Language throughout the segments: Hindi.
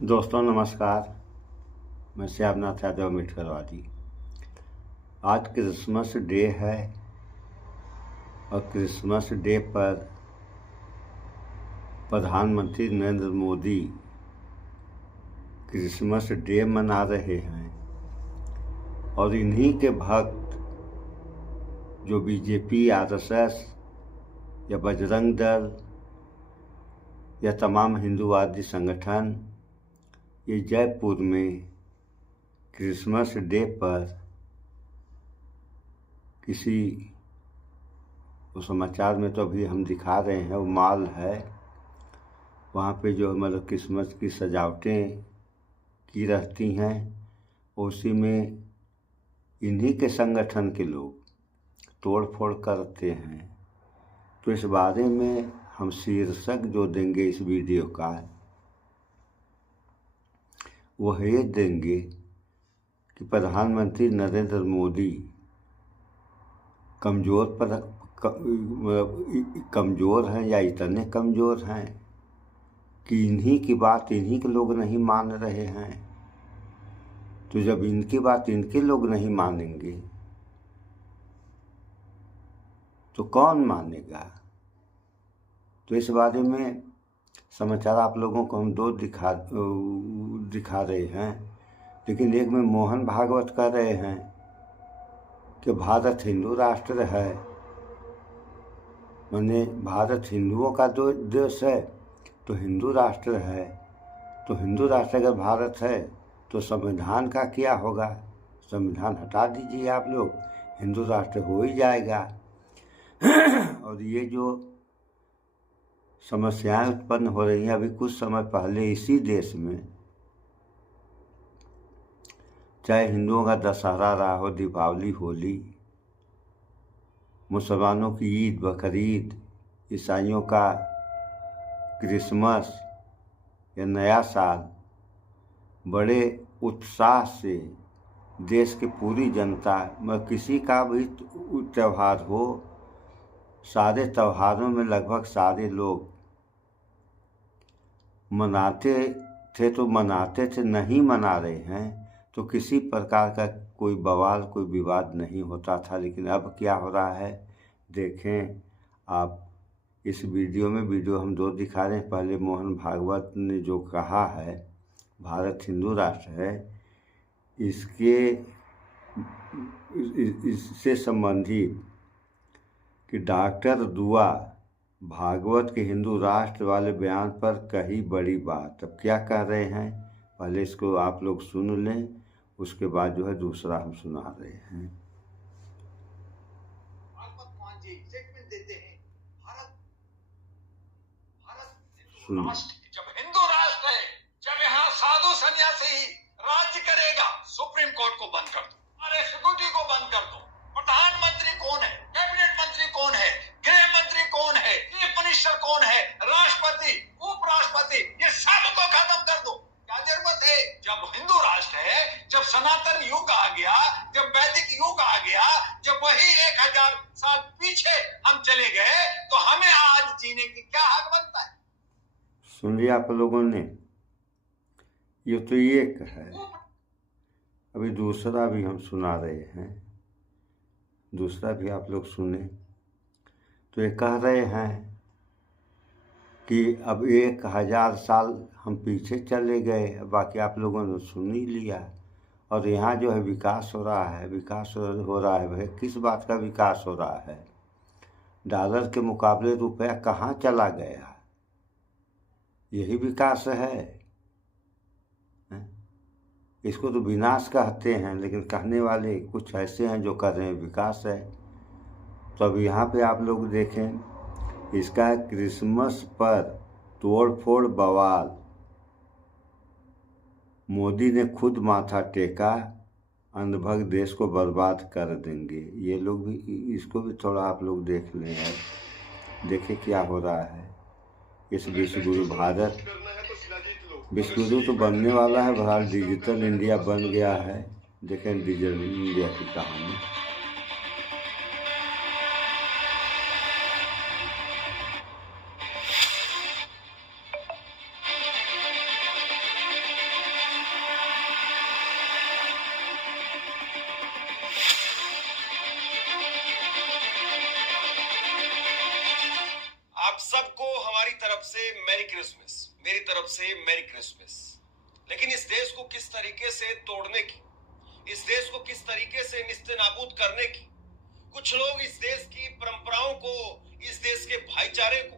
दोस्तों नमस्कार। मैं श्यामनाथ यादव अम्बेडकरवादी। आज क्रिसमस डे है और क्रिसमस डे पर प्रधानमंत्री नरेंद्र मोदी क्रिसमस डे मना रहे हैं और इन्हीं के भक्त जो बीजेपी, आरएसएस या बजरंग दल या तमाम हिंदूवादी संगठन ये जयपुर में क्रिसमस डे पर किसी वो समाचार में तो अभी हम दिखा रहे हैं, वो मॉल है वहाँ पे जो मतलब क्रिसमस की सजावटें की रहती हैं, उसी में इन्हीं के संगठन के लोग तोड़ फोड़ करते हैं। तो इस बारे में हम शीर्षक जो देंगे इस वीडियो का वो ये देंगे कि प्रधानमंत्री नरेंद्र मोदी कमज़ोर हैं या इतने कमज़ोर हैं कि इन्हीं की बात इन्हीं के लोग नहीं मान रहे हैं। तो जब इनकी बात इनके लोग नहीं मानेंगे तो कौन मानेगा? तो इस बारे में समाचार आप लोगों को हम दो दिखा रहे हैं, लेकिन एक में मोहन भागवत कह रहे हैं कि भारत हिंदू राष्ट्र है, माने भारत हिंदुओं का देश है तो हिंदू राष्ट्र है। तो हिंदू राष्ट्र अगर भारत है तो संविधान का क्या होगा? संविधान हटा दीजिए आप लोग, हिंदू राष्ट्र हो ही जाएगा। और ये जो समस्याएं उत्पन्न हो रही हैं, अभी कुछ समय पहले इसी देश में चाहे हिंदुओं का दशहरा रहा हो, दीपावली, होली, मुसलमानों की ईद, बकरीद, ईसाइयों का क्रिसमस या नया साल, बड़े उत्साह से देश की पूरी जनता किसी का भी त्यौहार हो, सारे त्योहारों में लगभग सारे लोग मनाते थे, नहीं मना रहे हैं तो किसी प्रकार का कोई बवाल, कोई विवाद नहीं होता था। लेकिन अब क्या हो रहा है देखें आप इस वीडियो में हम दो दिखा रहे हैं। पहले मोहन भागवत ने जो कहा है भारत हिंदू राष्ट्र है, इससे संबंधित कि डॉक्टर दुआ भागवत के हिंदू राष्ट्र वाले बयान पर कही बड़ी बात। अब क्या कह रहे हैं पहले इसको आप लोग सुन लें, उसके बाद जो है दूसरा हम सुना रहे हैं। जब हिंदू राष्ट्र है, जब यहाँ साधु सन्यासी राज्य करेगा, सुप्रीम कोर्ट को बंद कर दो, एग्जीक्यूटिव को बंद कर दो। प्रधानमंत्री कौन है, कैबिनेट मंत्री कौन है, गृह मंत्री कौन है, चीफ मिनिस्टर कौन है, राष्ट्रपति, उपराष्ट्रपति, ये सबको खत्म कर दो। क्या जरूरत है? जब हिंदू राष्ट्र है, जब सनातन युग आ गया, जब वैदिक युग आ गया, जब वही 1000 साल पीछे हम चले गए, तो हमें आज जीने की क्या हक बनता है? सुन लिया आप लोगों ने? ये तो एक है, अभी दूसरा भी हम सुना रहे हैं, दूसरा भी आप लोग सुने। तो ये कह रहे हैं कि अब 1000 साल हम पीछे चले गए, बाकी आप लोगों ने सुन ही लिया। और यहाँ जो है विकास हो रहा है, भाई किस बात का विकास हो रहा है? डॉलर के मुकाबले रुपया कहाँ चला गया? यही विकास है। इसको तो विनाश कहते हैं, लेकिन कहने वाले कुछ ऐसे हैं जो कर रहे हैं विकास है। तो अब यहाँ पे आप लोग देखें, इसका क्रिसमस पर तोड़ फोड़ बवाल, मोदी ने खुद माथा टेका, अंधभक्त देश को बर्बाद कर देंगे। ये लोग भी, इसको भी थोड़ा आप लोग देख लें यार, देखें क्या हो रहा है। इस विश्वगुरु तो बनने वाला है, बहरहाल डिजिटल इंडिया बन गया है। देखें डिजिटल इंडिया की कहानी। सबको हमारी तरफ से मैरी क्रिसमस, मेरी तरफ से मैरी क्रिसमस। लेकिन इस देश को किस तरीके से तोड़ने की, इस देश को किस तरीके से निस्तेनाबूद करने की, कुछ लोग इस देश की परंपराओं को, इस देश के भाईचारे को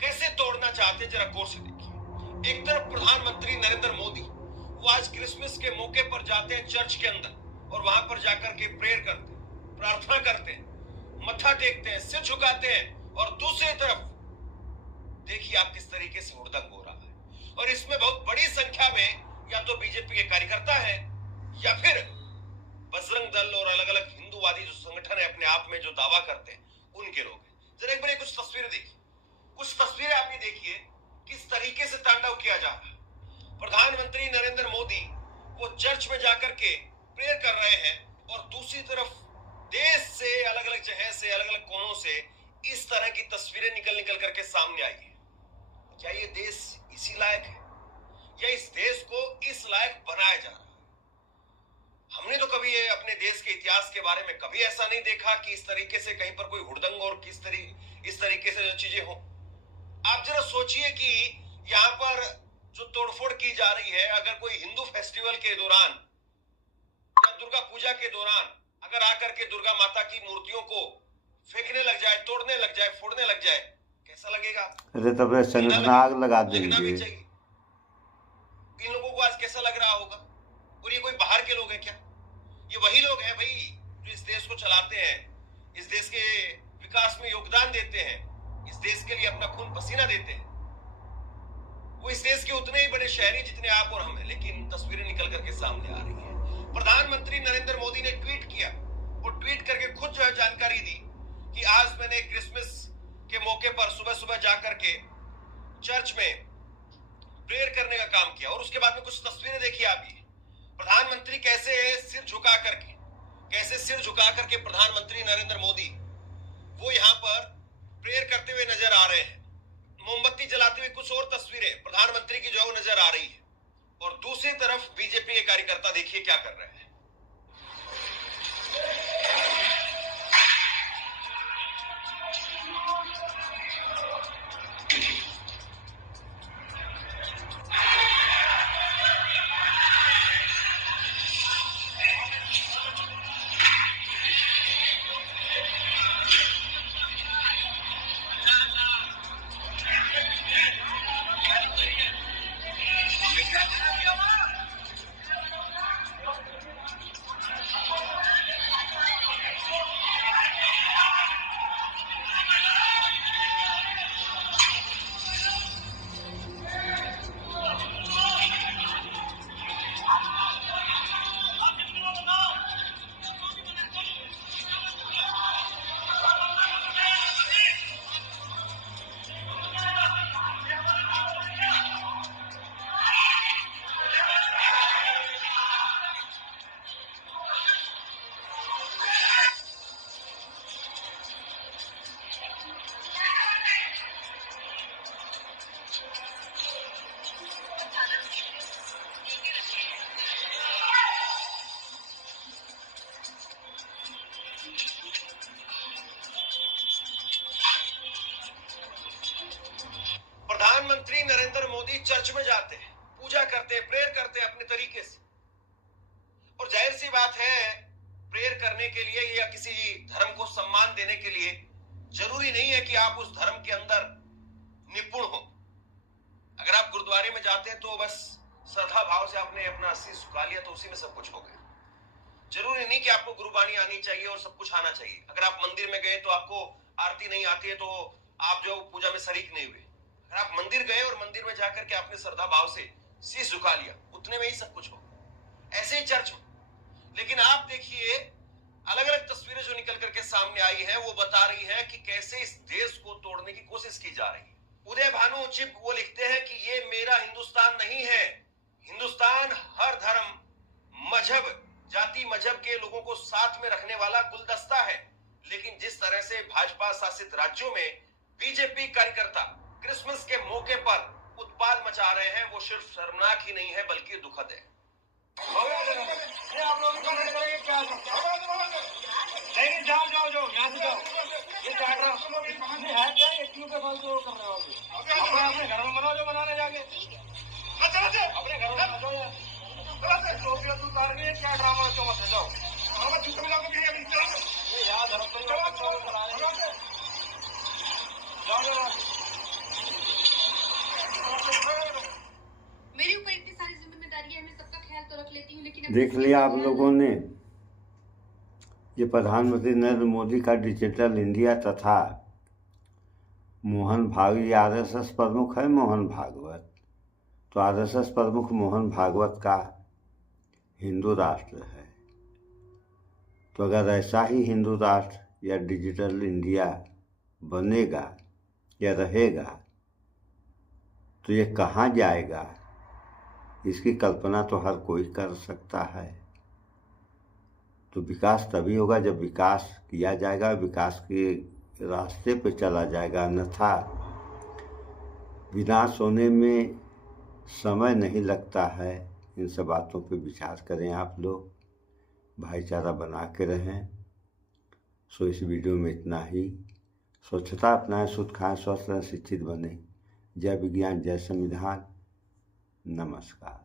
कैसे तोड़ना चाहते हैं, जरा गौर से देखिए। एक तरफ प्रधानमंत्री नरेंद्र मोदी, वो आज क्रिसमस के मौके पर जाते हैं चर्च के अंदर और वहां पर जाकर के प्रेयर करते हैं, प्रार्थना करते हैं, मत्था टेकते हैं, सिर झुकाते हैं। और दूसरी तरफ देखिए आप किस तरीके से हुड़दंग हो रहा है। और इसमें बहुत बड़ी संख्या में या तो बीजेपी के कार्यकर्ता हैं या फिर बजरंग दल और अलग अलग हिंदूवादी जो संगठन है अपने आप में जो दावा करते हैं उनके लोग हैं। जरा एक बार कुछ तस्वीरें देखिए, कुछ तस्वीरें आप ये देखिए किस तरीके से तांडव किया जा रहा है। प्रधानमंत्री नरेंद्र मोदी वो चर्च में जाकर के प्रेयर कर रहे हैं और दूसरी तरफ देश से अलग अलग जगह से, अलग अलग कोनों से इस तरह की तस्वीरें निकल निकल करके सामने आई है। क्या ये देश इसी लायक है या इस देश को इस लायक बनाया जा रहा है? हमने तो कभी अपने देश के इतिहास के बारे में कभी ऐसा नहीं देखा कि इस तरीके से कहीं पर कोई हुड़दंग और इस तरीके से जो चीजें हो। आप जरा सोचिए कि यहाँ पर जो तोड़फोड़ की जा रही है, अगर कोई हिंदू फेस्टिवल के दौरान या दुर्गा पूजा के दौरान अगर आकर के दुर्गा माता की मूर्तियों को फेंकने लग जाए, तोड़ने लग जाए, फोड़ने लग जाए, कैसा लगेगा? अरे तब संगठन आग लगा देंगे। इन लोगों को आज कैसा लग रहा होगा? और ये कोई बाहर के लोग हैं क्या? ये वही लोग हैं भाई जो इस देश को चलाते हैं, इस देश के विकास में योगदान देते हैं, इस देश के लिए अपना खून पसीना देते हैं। वो इस देश के उतने ही बड़े शहरी जितने आप और हम हैं, लेकिन तस्वीरें निकल करके सामने आ रही हैं। प्रधानमंत्री नरेंद्र मोदी ने ट्वीट किया और ट्वीट करके खुद जो है जानकारी दी कि आज मैंने क्रिसमस के मौके पर सुबह सुबह जाकर के चर्च में प्रेयर करने का काम किया। और उसके बाद में कुछ तस्वीरें देखिए आप। ये प्रधानमंत्री कैसे सिर झुका करके प्रधानमंत्री नरेंद्र मोदी वो यहाँ पर प्रेयर करते हुए नजर आ रहे हैं। मोमबत्ती जलाते हुए कुछ और तस्वीरें प्रधानमंत्री की जो है वो नजर आ रही है। और दूसरी तरफ बीजेपी के कार्यकर्ता देखिए क्या कर रहे हैं। प्रधानमंत्री नरेंद्र मोदी चर्च में जाते हैं, पूजा करते हैं, प्रेयर करते हैं अपने तरीके से। और जाहिर सी बात है प्रेयर करने के लिए या किसी धर्म को सम्मान देने के लिए जरूरी नहीं है कि आप उस धर्म के अंदर निपुण हो। अगर आप गुरुद्वारे में जाते हैं तो बस श्रद्धा भाव से आपने अपना शीश झुका लिया तो उसी में सब कुछ हो गया। जरूरी नहीं कि आपको गुरुबाणी आनी चाहिए और सब कुछ आना चाहिए। अगर आप मंदिर में गए तो आपको आरती नहीं आती है तो आप जो पूजा में शरीक नहीं हुए। अगर आप मंदिर गए और मंदिर में जाकर के आपने श्रद्धा भाव से शीश झुका लिया, उतने में ही सब कुछ हो। ऐसे ही चर्च में। लेकिन आप देखिए अलग अलग तस्वीरें जो निकल करके सामने आई है वो बता रही है कि कैसे इस देश को तोड़ने की कोशिश की जा रही है। उदय भानु चिप वो लिखते हैं कि ये मेरा हिंदुस्तान नहीं है। हिंदुस्तान हर धर्म, मजहब, जाति मजहब के लोगों को साथ में रखने वाला गुलदस्ता है। लेकिन जिस तरह से भाजपा शासित राज्यों में बीजेपी कार्यकर्ता क्रिसमस के मौके पर उत्पाद मचा रहे हैं वो सिर्फ शर्मनाक ही नहीं है बल्कि दुखद है। नहीं जाओ जाओ जाओ यहाँ से जाओ। ये काट रहा है क्या? क्यों पे फालतू कर रहे हो अपने घर में बनाओ जो बनाने जाके अपने घर में बनाओ यार टोपियां तू उतार रही है क्या ड्रामा तो मत जाओ यार घर पर मेरे ऊपर इतनी सारी जिम्मेदारी है, मैं सबका ख्याल तो रख लेती हूँ, लेकिन अब देख लिया आप लोगों ने, ये प्रधानमंत्री नरेंद्र मोदी का डिजिटल इंडिया तथा मोहन भागवत, ये आरएसएस प्रमुख है मोहन भागवत। तो आरएसएस प्रमुख मोहन भागवत का हिंदू राष्ट्र है। तो अगर ऐसा ही हिंदू राष्ट्र या डिजिटल इंडिया बनेगा या रहेगा तो ये कहाँ जाएगा, इसकी कल्पना तो हर कोई कर सकता है। तो विकास तभी होगा जब विकास किया जाएगा, विकास के रास्ते पे चला जाएगा, अन्यथा विनाश होने में समय नहीं लगता है। इन सब बातों पे विचार करें आप लोग, भाईचारा बना के रहें। सो इस वीडियो में इतना ही। स्वच्छता अपनाएं, शुद्ध खाएं, स्वस्थ रहें, शिक्षित बने। जय विज्ञान, जय संविधान। नमस्कार।